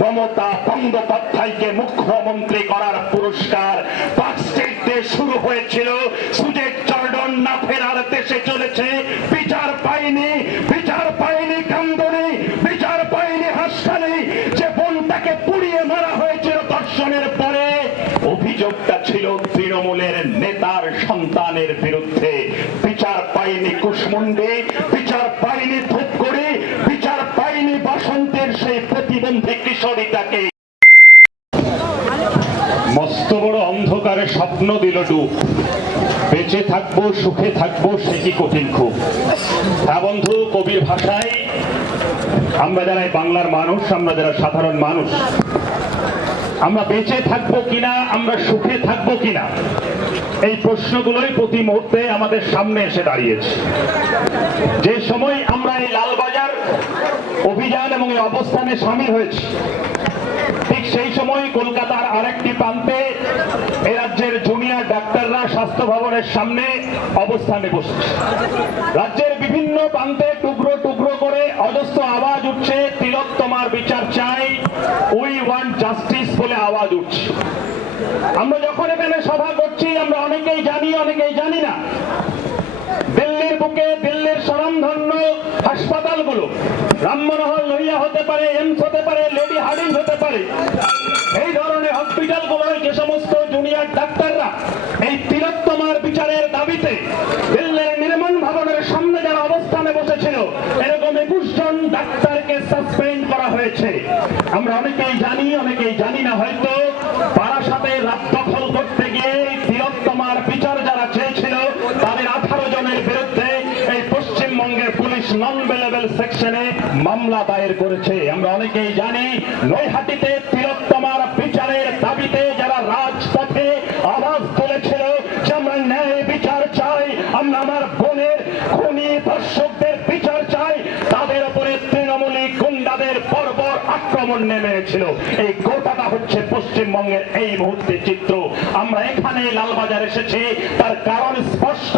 মমতা বন্দ্যোপাধ্যায়কে মুখ্যমন্ত্রী করার পুরস্কার পার্কস্ট্রিটে শুরু হয়েছিল। সুজেট জর্ডন না ফেরার দেশে চলেছে। বিচার পায়নি, বিচার পায়নি কান্দনি, বিচার পায়নি হাসখালি। যে বোনটাকে পুড়িয়ে মারা হয়েছিল ধর্ষণের পরে, অভিযোগটা ছিল তৃণমূলের নেতার সন্তানের বিরুদ্ধে। বিচার পায়নি কুশমুন্ডি, বিচার পায়নি ধূপগুড়ি, বিচার পায়নি বসন্তের সেই প্রতিবন্ধী কিশোরীটাকে। মস্ত বড় অন্ধকারে স্বপ্ন দিল ডুব, বেঁচে থাকবো সুখে থাকবো সে কি কঠিন খুব। হ্যাঁ বন্ধু, কবির ভাষায় আমরা যারা বাংলার মানুষ, আমরা যারা সাধারণ মানুষ, আমরা বেঁচে থাকবো কিনা, আমরা সুখে থাকবো কিনা, এই প্রশ্নগুলোই প্রতি মুহূর্তে আমাদের সামনে এসে দাঁড়িয়েছে। যে সময় আমরা এই লালবাজার অভিযান এবং এই অবস্থানে সামিল হয়েছি, ঠিক সেই সময় কলকাতার আরেকটি প্রান্তে এ রাজ্যের জুনিয়র ডাক্তাররা স্বাস্থ্য ভবনের সামনে অবস্থানে বসেছে। রাজ্যের বিভিন্ন প্রান্তে টুকরো টুকরো করে অজস্র আওয়াজ উঠছে, তিলোত্তমার বিচার চাই, উই ওয়ান্ট জাস্টিস বলে আওয়াজ উঠছে। আমরা যখন এখানে সভা করছি, আমরা অনেকেই জানি অনেকেই জানি না, দিল্লির বুকে দিল্লির স্বনামধন্য হাসপাতালগুলো, রাম মনোহর লোহিয়া হতে পারে, এমস হতে পারে, লেডি হার্ডিঞ্জ হতে পারে, এই ধরনের হসপিটালগুলোয় যে সমস্ত জুনিয়র ডাক্তাররা এই তিলোত্তমার বিচারের দাবিতে দিল্লির নির্মাণ ভবনের সামনে যারা অবস্থানে বসেছিল, এরকম 21 জন ডাক্তারকে সাসপেন্ড করা হয়েছে। আমরা অনেকেই জানি অনেকেই জানি না, হয়তো বারাসাতে রাত দখল করতে গিয়ে তিলোত্তমার বিচার যারা চেয়েছিল তাদের 18 জনের বিরুদ্ধে এই পশ্চিমবঙ্গের পুলিশ নন বেলেবল সেকশনে মামলা দায়ের করেছে। আমরা অনেকেই জানি নৈহাটিতে তিলোত্তমার বিচারের দাবিতে যারা রাজপথে আওয়াজ তুলেছিল যে আমরা ন্যায় বিচার চাই, আমরা আমার বোনের খুনি ধর্ষকদের বিচার চাই, তাদের উপরে তৃণমূলী গুন্ডাদের বর্বর আক্রমণ নেমেছিল। এই গোটাটা হচ্ছে পশ্চিমবঙ্গের এই মুহূর্তে চিত্র। আমরা এখানে লালবাজার এসেছি, তার কারণ স্পষ্ট।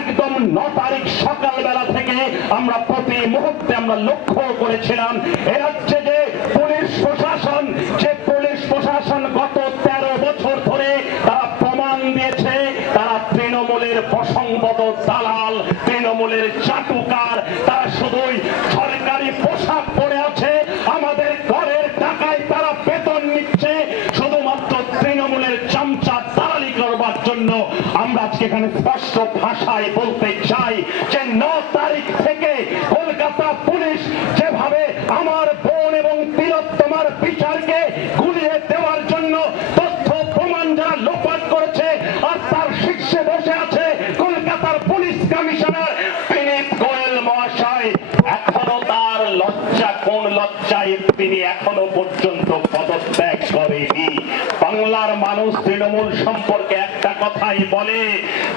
একদম 9 তারিখ সকালবেলা থেকে আমরা প্রতি মুহূর্তে আমরা লক্ষ্য করেছিলাম এ রাজ্যে যে পুলিশ প্রশাসন, যে পুলিশ প্রশাসন গত 13 বছর ধরে তারা প্রমাণ দিয়েছে তারা তৃণমূলের বসংবদ দালাল, তৃণমূলের চাটুকার। তারা শুধুই সরকারি পোশাক পরে আছে, আমাদের ঘরের টাকায় তারা বেতন নিচ্ছে শুধুমাত্র তৃণমূলের চামচা দালালি করবার জন্য। আমরা আজকে এখানে স্পষ্ট ভাষায় বলতে চাই যে 9 তারিখ থেকে কলকাতা পুলিশ যেভাবে আমার বোন এবং তিলোত্তমার বিচারকে গুলিয়ে দেওয়ার জন্য তথ্য প্রমাণ যারা লোপাট করেছে, আর তার শীর্ষে বসে আছে কলকাতার পুলিশ কমিশনার বিনীত গোয়েল মহাশয়, এখনো তার লজ্জা, কোন লজ্জায় তিনি এখনো পর্যন্ত পদত্যাগ করেনি। বাংলার মানুষ তৃণমূল সম্পর্কে একটা কথাই বলে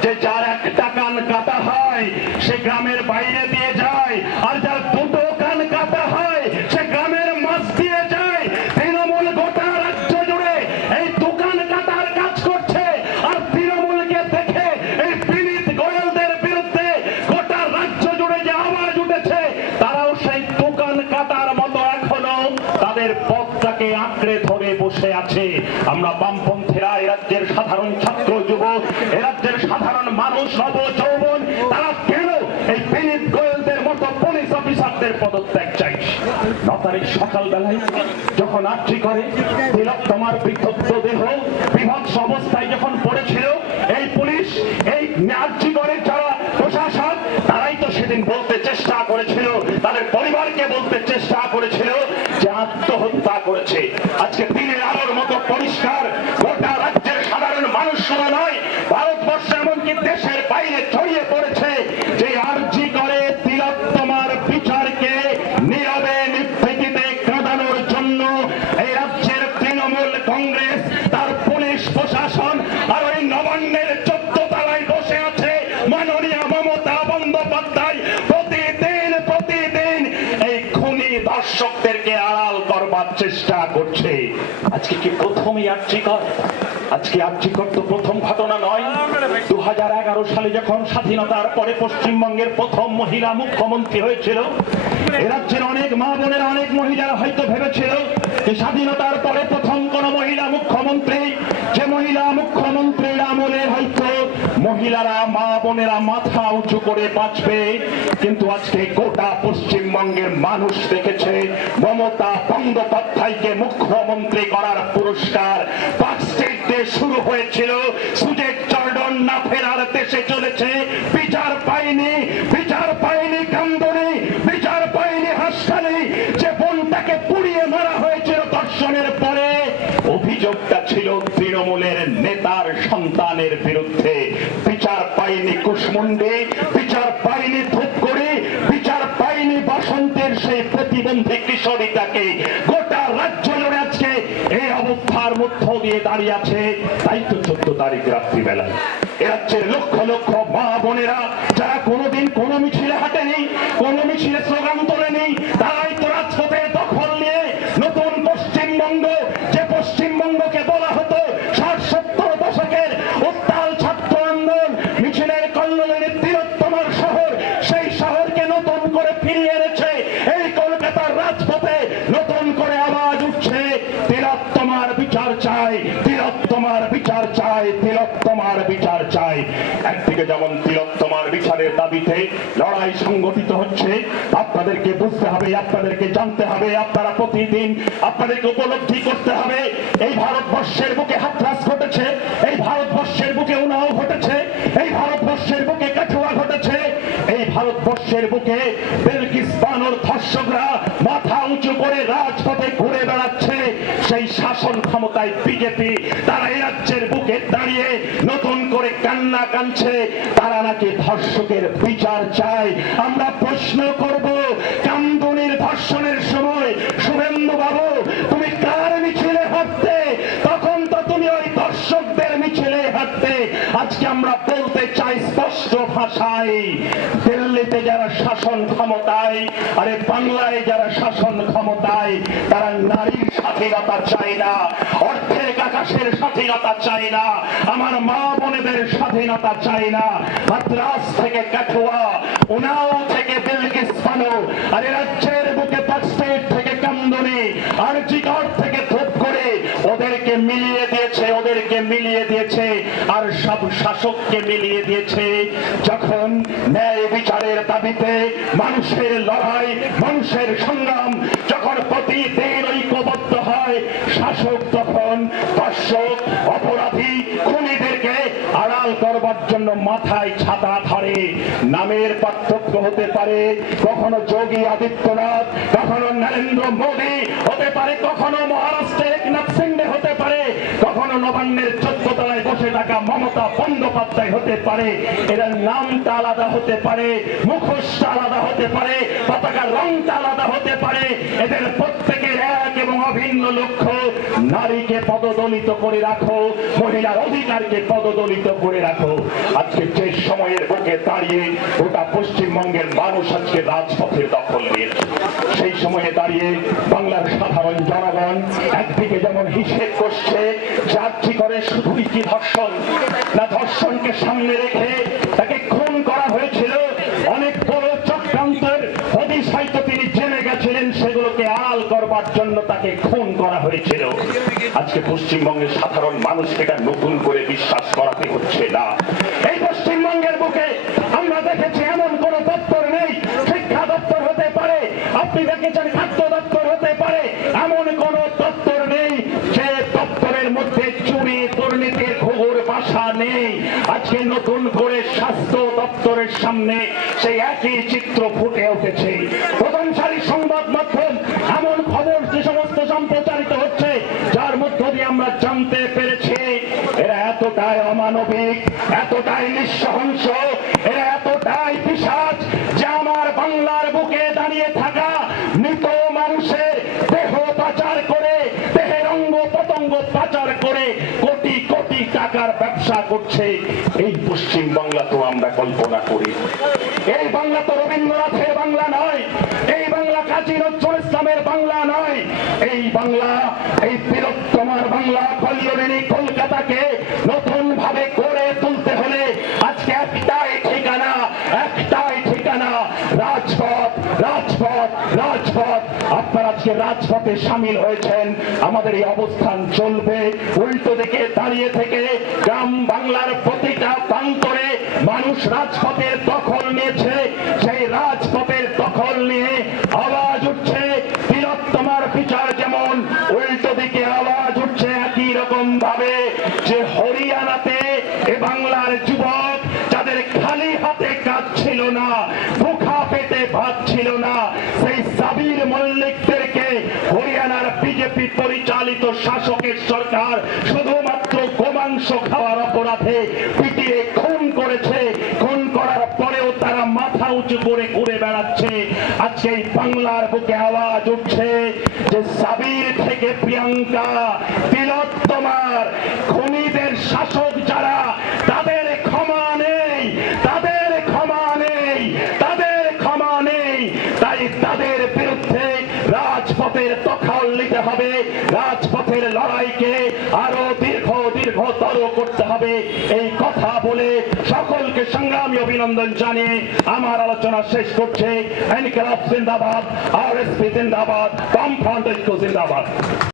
যে যার একটা কান কাটা হয় সে গ্রামের বাইরে দিয়ে যায়, আর যার দুটো কান কাটা হয় সে গ্রামের মাঝ দিয়ে যায়। তৃণমূল গোটা রাজ্য জুড়ে এই দোকান কাটার কাজ করছে, আর তৃণমূলকে দেখে এই বিনীত গোয়েলদের বিরুদ্ধে গোটা রাজ্য জুড়ে যে আওয়াজ উঠেছে, তারাও সেই দোকান কাটার মতো এখনো তাদের পথটাকে আঁকড়ে ধরে বসে আছে। আমরা বামপন্থীরা, এ রাজ্যের সাধারণ ছাত্র যুবক, এ রাজ্যের সাধারণ মানুষ, নব যৌবন, তারা কেন এই বিনীত গোয়েলদের মতো পুলিশ অফিসারদের পদত্যাগ চাইছে? 9 তারিখ সকালবেলায় যখন আর্জি করে তিলোত্তমার বিক্ষুব্ধ দেহ বিভৎস অবস্থায় যখন পড়েছিল, এই পুলিশ, এই আর্জি করে যারা প্রশাসন, তারাই তো সেদিন বলতে চেষ্টা করেছিল, তাদের পরিবারকে বলতে চেষ্টা করেছিল যে আত্মহত্যা করেছে। আজকে দিনের আলোর মতো পরিষ্কার, গোটা রাজ্যের সাধারণ মানুষ শুধু নয়, ভারতবর্ষ এমনকি দেশের বাইরে ছড়িয়ে পড়েছে যে আর্জি করে তিলোত্তমার বিচারকে নীরবে নিভৃতিতে কাঁদানোর জন্য এই রাজ্যের তৃণমূল কংগ্রেস, তার পুলিশ প্রশাসন, আর ওই নবান্নের 14 তলায় বসে আছে মাননীয় মমতা বন্দ্যোপাধ্যায় প্রতিদিন এই খুনি ধর্ষকদেরকে আড়াল করবার চেষ্টা করছে। আজকে কি প্রথমই আর্জিকর? আজকে আর্জিকর তো প্রথম ঘটনা নয়। 2011 সালে যখন স্বাধীনতার পরে পশ্চিমবঙ্গের প্রথম মহিলা মুখ্যমন্ত্রী হয়েছিল, এ রাজ্যের অনেক মা বোনেরা, অনেক মহিলারা হয়তো ভেবেছিল যে স্বাধীনতার পরে প্রথম কোন মহিলা মুখ্যমন্ত্রী, যে মহিলা মুখ্যমন্ত্রীর আমলে হয়তো মহিলারা, মা বোনেরা মাথা উঁচু করে বাঁচবে। কিন্তু আজকে গোটা পশ্চিমবঙ্গের মানুষ দেখেছে মমতা বন্দ্যোপাধ্যায়কে মুখ্যমন্ত্রী করার পুরস্কার পার্কস্ট্রিট দিয়ে শুরু হয়েছিল, সুজেট জর্ডন না ফেরার দেশে চলেছে। বিচার পায়নি, বিচার পায়নি কান্দনে, বিচার পায়নি হাসখালি। যে বোনটাকে পুড়িয়ে মারা হয়েছিল ধর্ষণের পরে, অভিযোগটা ছিল তৃণমূলের নেতার সন্তানের বিরুদ্ধে। বিচার পায়নি কুশমুন্ডি, বিচার পায়নি ধূপগুড়ি, বিচার পায়নি বসন্তের সেই প্রতিবন্ধী কিশোরীটাকে। গোটা রাজ্য জুড়ে আজকে এই অবস্থার মধ্য দিয়ে দাঁড়িয়ে আছে। তাই তো 14 তারিখ রাত্রিবেলায় এ রাজ্যের লক্ষ লক্ষ মা বোনেরা যারা কোনোদিন কোনো মিছিলে হাঁটেনি, কোনো মিছিলে স্লোগান তোলেনি, তারাই তো রাজপথে দখল নিয়ে নতুন পশ্চিমবঙ্গ, যে পশ্চিমবঙ্গকে বলা হতো 60-70 দশকের উত্তাল ছাত্র আন্দোলন মিছিলের কল্লোলে তিলোত্তমার শহর, সেই শহরকে নতুন করে ফিরিয়ে এনেছে। এই কলকাতার রাজপথে নতুন করে আওয়াজ উঠছে, তিলোত্তমার বিচার চাই, তিলোত্তমার বিচার চাই, তিলোত্তমার বিচার চাই। একদিকে যেমন তিলোত্তমার বিচারের দাবিতে লড়াই সংগঠিত হচ্ছে, আপনাদেরকে বুঝতে হবে, আপনাদেরকে জানতে হবে, আপনারা প্রতিদিন আপনাদেরকে উপলব্ধি করতে হবে এই ভারতবর্ষের বুকে হাতরাস ঘটেছে, এই ভারতবর্ষের বুকে উনাও ঘটেছে, এই ভারতবর্ষের বুকে কাঠুয়া ঘটেছে, এই ভারতবর্ষের বুকে বিলকিস বানোর ধর্ষকরা মাথা উঁচু করে রাজপথে ঘুরে বেড়াচ্ছে। সেই শাসন ক্ষমতায় বিজেপি, তারা এই রাজ্যের বুকে দাঁড়িয়ে নতুন করে কান্না কাঁদছে, তারা নাকি ধর্ষকের বিচার চায়। আমরা প্রশ্ন করব, কামদুনির ধর্ষণের সময় শুভেন্দু বাবু তুমি কার মিছিলে হাঁটতে? তখন তো তুমি ওই দর্শকদের মিছিলে হাঁটতে। আজকে আমরা বলতে চাই স্পষ্ট ভাষায়, দিল্লিতে যারা শাসন ক্ষমতায়, আরে বাংলায় যারা শাসন ক্ষমতায়, তারা নারীর স্বাধীনতা চায় না, অর্থের আকাশের স্বাধীনতা চায় না, আমার মা বোনেদের স্বাধীনতা চায় না। মাদ্রাস থেকে কাঠুয়া, উনাও থেকে বিলকিস বানো, আরে রাজ্যের বুকে পার্কস্ট্রিট থেকে কামদুনি, আর জিগর থেকে ধূপগুড়ি, ওদেরকে মিলিয়ে দিয়েছে, ওদেরকে মিলিয়ে দিয়েছে, আর সব শাসককে মিলিয়ে দিয়েছে। যখন ন্যায় বিচারের দাবিতে মানুষের লড়াই, মানুষের সংগ্রাম যখন প্রতিদিন ঐক্যবদ্ধ হয়, শাসক তখন দর্শক, অপরাধী, খুনিদেরকে আড়াল করবার জন্য মাথায় ছাতা ধরে। নামের পার্থক্য হতে পারে, কখনো যোগী আদিত্যনাথ, কখনো নরেন্দ্র মোদী হতে পারে, কখনো মহারাষ্ট্রের একনাথ শিন্ডে হতে পারে, কখনো নবান্নের 14 তলায় বসে থাকা মমতা বন্দ্যোপাধ্যায় হতে পারে। এরা নামটা আলাদা হতে পারে, মুখোশটা আলাদা হতে পারে, পতাকার রংটা আলাদা হতে পারে, এদের প্রত্যেকের এক এবং অভিন্ন লক্ষ্য নারীকে পদদলিত করে রাখো, মহিলার অধিকারকে পদদলিত করে রাখো। আজকে যে সময়ের বুকে দাঁড়িয়ে গোটা পশ্চিমবঙ্গের মানুষ আজকে রাজপথের দখল নিয়েছে, সেই সময়ে দাঁড়িয়ে বাংলার সাধারণ জনগণ একদিকে যেমন হিসেব করছে যাত্রী করে শুধুই কি ধর্ষণ না, ধর্ষণকে সামনে রেখে তাকে খুন করা হয়েছিল, অনেক বড় চক্রান্তের হদিশ হয়তো তিনি জেনে গেছিলেন, সেগুলোকে আড়াল করবার জন্য তাকে খুন করা হয়েছিল। আজকে পশ্চিমবঙ্গের সাধারণ মানুষকে এটা নতুন করে বিশ্বাস করাতে হচ্ছে না। এই পশ্চিমবঙ্গের বুকে আমরা দেখেছি এমন কোন দপ্তর নেই, শিক্ষা দপ্তর হতে পারে, আপনি দেখেছেন খাদ্য দপ্তর হতে পারে, এমন কোন দপ্তর নেই যে দপ্তরের মধ্যে চুরি দুর্নীতির ঘুঘুর বাসা নেই। আজকে নতুন করে স্বাস্থ্য দপ্তরের সামনে সেই একই চিত্র ফুটে উঠেছে। প্রথম সারি সংবাদ মাধ্যম এমন খবর যে সমস্ত সম্প্রচারিত হচ্ছে, যার মধ্য দিয়ে আমরা জানতে পেরেছি এরা এতটাই অমানবিক, এতটাই নিঃসহংস, এরা এতটাই পিশাচ যে আমার বাংলার বুকে দাঁড়িয়ে থাকা মৃত মানুষের দেহ পাচার করে, দেহের অঙ্গ পতঙ্গ পাচার করে কোটি কোটি টাকার ব্যবসা করছে। এই পশ্চিম বাংলা তো আমরা কল্পনা করি, এই বাংলা তো রবীন্দ্রনাথের বাংলা নয়, এই বাংলা কাজী নজরুল ইসলামের বাংলা নয়, এই বাংলা, এই তিলোত্তমার বাংলা। কল্যাণী কলকাতাকে নতুন ভাবে গড়ে তুলতে হলে আজকে একটাই ঠিকানা, একটাই ঠিকানা, রাজপথ, রাজপথ, রাজপথ আপনারা আজকে রাজপথে সামিল হয়েছেন। আমাদের এই অবস্থান চলবে। উল্টো দিকে দাঁড়িয়ে থেকে গ্রাম বাংলার প্রতিটা প্রান্তরে মানুষ রাজপথের দখল নিয়েছে। সেই রাজপথের দখল নিয়ে আওয়াজ উঠছে তিলোত্তমার বিচার, যেমন উল্টো দিকে আওয়াজ উঠছে একই রকম ভাবে যে হরিয়ানাতে এ বাংলার যুবক যাদের খালি হাতে কাজ ছিল না, ভুখা পেটে ভাত ছিল না, সেই সাবির মল্লিকদেরকে হরিয়ানার বিজেপি পরিচালিত শাসকের সরকার শুধুমাত্র গোমাংস খাওয়ার অপরাধে পিটিয়ে খুন করেছে। খুন করার পরেও তারা মাথা উঁচু করে ঘুরে বেড়াচ্ছে। আজকে এই বাংলার বুকে আওয়াজ উঠছে যে সাবির থেকে প্রিয়াঙ্কা, তিলোত্তমার খুনিদের শাসক যারা, তাদের ক্ষমা নেই, তাদের ক্ষমা নেই, তাদের ক্ষমা নেই। তাই তাদের বিরুদ্ধে রাজপথের দখল নিতে হবে। রাজপথের লড়াইকে আরো দীর্ঘতর করতে হবে। এই কথা বলে সকলকে সংগ্রামী অভিনন্দন জানিয়ে আমার আলোচনা শেষ করছে। ইনকিলাব জিন্দাবাদ, আরএসপি জিন্দাবাদ, বামফ্রন্ট ঐক্য জিন্দাবাদ।